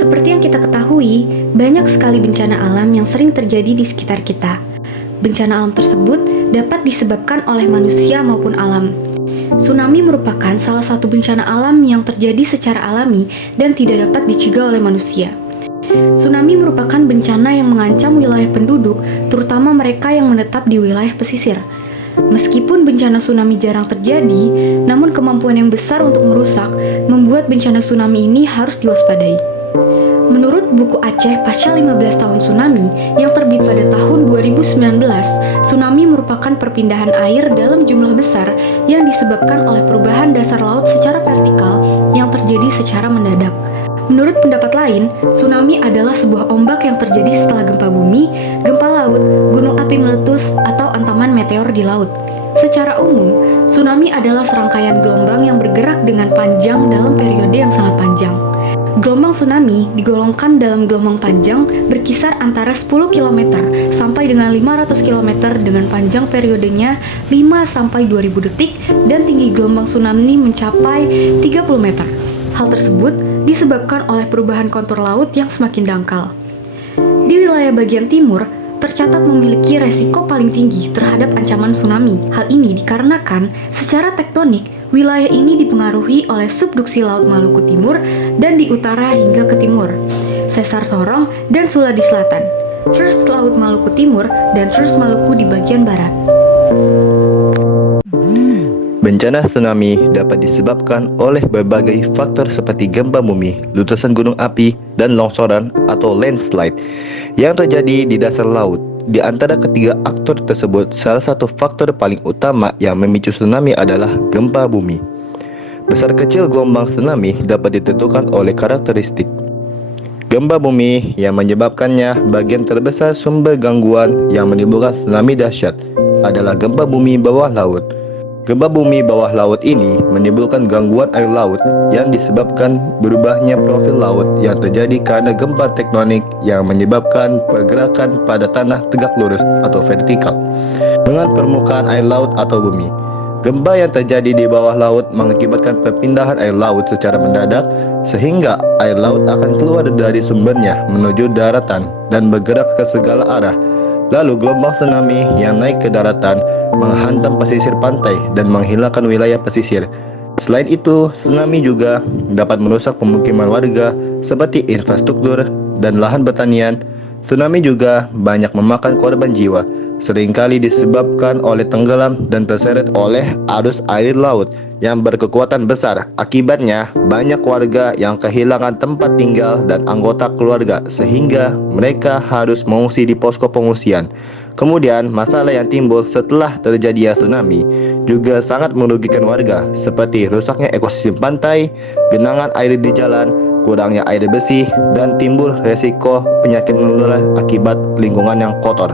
Seperti yang kita ketahui, banyak sekali bencana alam yang sering terjadi di sekitar kita. Bencana alam tersebut dapat disebabkan oleh manusia maupun alam. Tsunami merupakan salah satu bencana alam yang terjadi secara alami dan tidak dapat dicegah oleh manusia. Tsunami merupakan bencana yang mengancam wilayah penduduk, terutama mereka yang menetap di wilayah pesisir. Meskipun bencana tsunami jarang terjadi, namun kemampuan yang besar untuk merusak membuat bencana tsunami ini harus diwaspadai. Menurut buku Aceh Pasca 15 Tahun Tsunami yang terbit pada tahun 2019, tsunami merupakan perpindahan air dalam jumlah besar yang disebabkan oleh perubahan dasar laut secara vertikal yang terjadi secara mendadak. Menurut pendapat lain, tsunami adalah sebuah ombak yang terjadi setelah gempa bumi, gempa laut, gunung api meletus, atau antaman meteor di laut. Secara umum, tsunami adalah serangkaian gelombang yang bergerak dengan panjang dalam periode yang sangat panjang. Gelombang tsunami digolongkan dalam gelombang panjang berkisar antara 10 km sampai dengan 500 km dengan panjang periodenya 5-2000 detik dan tinggi gelombang tsunami mencapai 30 meter. Hal tersebut disebabkan oleh perubahan kontur laut yang semakin dangkal. Di wilayah bagian timur, tercatat memiliki resiko paling tinggi terhadap ancaman tsunami. Hal ini dikarenakan secara tektonik, wilayah ini dipengaruhi oleh subduksi Laut Maluku Timur dan di utara hingga ke timur, Sesar Sorong dan Sulawesi Selatan, terus Laut Maluku Timur dan terus Maluku di bagian barat. Bencana tsunami dapat disebabkan oleh berbagai faktor seperti gempa bumi, letusan gunung api, dan longsoran atau landslide yang terjadi di dasar laut. Di antara ketiga aktor tersebut, salah satu faktor paling utama yang memicu tsunami adalah gempa bumi. Besar kecil gelombang tsunami dapat ditentukan oleh karakteristik gempa bumi yang menyebabkannya. Bagian terbesar sumber gangguan yang menimbulkan tsunami dahsyat adalah gempa bumi bawah laut. Gempa bumi bawah laut ini menimbulkan gangguan air laut yang disebabkan berubahnya profil laut yang terjadi karena gempa tektonik yang menyebabkan pergerakan pada tanah tegak lurus atau vertikal dengan permukaan air laut atau bumi. Gempa yang terjadi di bawah laut mengakibatkan perpindahan air laut secara mendadak sehingga air laut akan keluar dari sumbernya menuju daratan dan bergerak ke segala arah. Lalu gelombang tsunami yang naik ke daratan menghantam pesisir pantai dan menghilangkan wilayah pesisir. Selain itu, tsunami juga dapat merusak pemukiman warga seperti infrastruktur dan lahan pertanian. Tsunami juga banyak memakan korban jiwa, seringkali disebabkan oleh tenggelam dan terseret oleh arus air laut yang berkekuatan besar. Akibatnya, banyak warga yang kehilangan tempat tinggal dan anggota keluarga sehingga mereka harus mengungsi di posko pengungsian. Kemudian, masalah yang timbul setelah terjadinya tsunami juga sangat merugikan warga, seperti rusaknya ekosistem pantai, genangan air di jalan, kurangnya air bersih, dan timbul resiko penyakit menular akibat lingkungan yang kotor.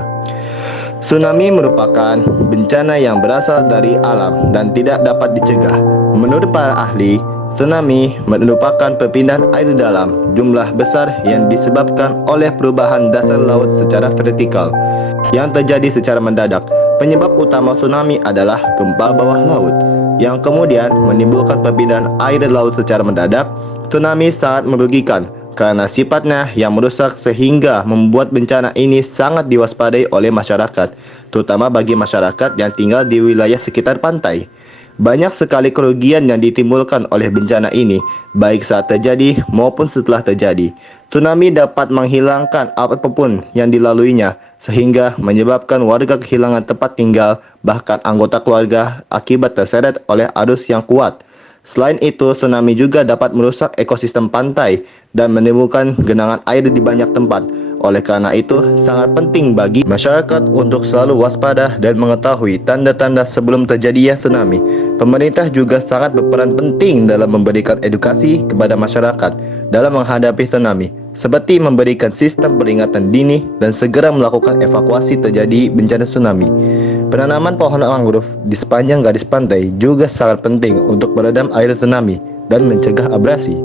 Tsunami merupakan bencana yang berasal dari alam dan tidak dapat dicegah. Menurut para ahli, tsunami merupakan perpindahan air dalam jumlah besar yang disebabkan oleh perubahan dasar laut secara vertikal yang terjadi secara mendadak. Penyebab utama tsunami adalah gempa bawah laut yang kemudian menimbulkan perpindahan air laut secara mendadak. Tsunami sangat merugikan karena sifatnya yang merusak sehingga membuat bencana ini sangat diwaspadai oleh masyarakat, terutama bagi masyarakat yang tinggal di wilayah sekitar pantai. Banyak sekali kerugian yang ditimbulkan oleh bencana ini, baik saat terjadi maupun setelah terjadi. Tsunami dapat menghilangkan apapun yang dilaluinya, sehingga menyebabkan warga kehilangan tempat tinggal, bahkan anggota keluarga akibat terseret oleh arus yang kuat. Selain itu, tsunami juga dapat merusak ekosistem pantai dan menimbulkan genangan air di banyak tempat. Oleh karena itu, sangat penting bagi masyarakat untuk selalu waspada dan mengetahui tanda-tanda sebelum terjadinya tsunami. Pemerintah juga sangat berperan penting dalam memberikan edukasi kepada masyarakat dalam menghadapi tsunami, seperti memberikan sistem peringatan dini dan segera melakukan evakuasi terjadi bencana tsunami. Penanaman pohon mangrove di sepanjang garis pantai juga sangat penting untuk meredam air tsunami dan mencegah abrasi.